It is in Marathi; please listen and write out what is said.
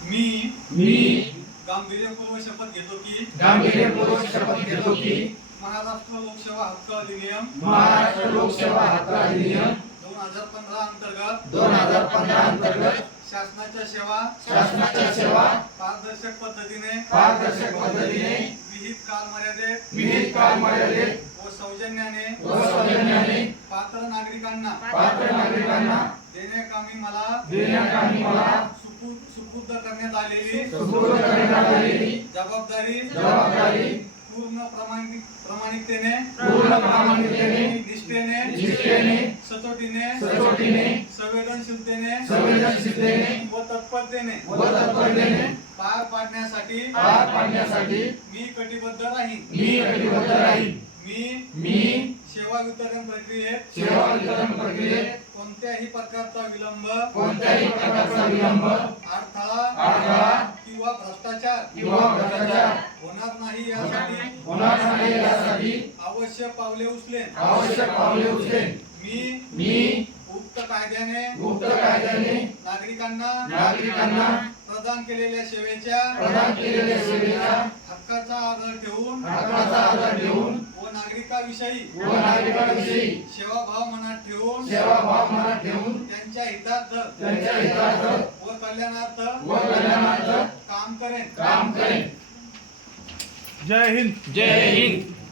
मी गांभीर्यपूर्वक शपथ घेतो की महाराष्ट्र लोकसेवा हक्क अधिनियम 2015 अंतर्गत शासनाच्या सेवा पारदर्शक पद्धतीने विहित कालमर्यादेत व सौजन्याने पात्र नागरिकांना देण्याकामी मला सुपूर्द करण्यात आलेली जबाबदारी पूर्ण प्रामाणिकतेने निष्ठेने सचोटीने संवेदनशीलतेने व तत्परतेने पार पाडण्यासाठी मी कटिबद्ध राहीन। मी सेवा वितरण प्रक्रियेत कोणत्याही प्रकारचा विलंब अडथळा किंवा भ्रष्टाचार होणार नाही यासाठी आवश्यक पावले उचलेन। मी उक्त कायद्याने नागरिकांना प्रदान केलेल्या सेवेच्या हक्काचा आदर ठेवून व नागरिकाविषयी सेवाभाव मनात ठेवून त्यांच्या हितार्थ व कल्याणार्थ काम करेन। जय हिंद।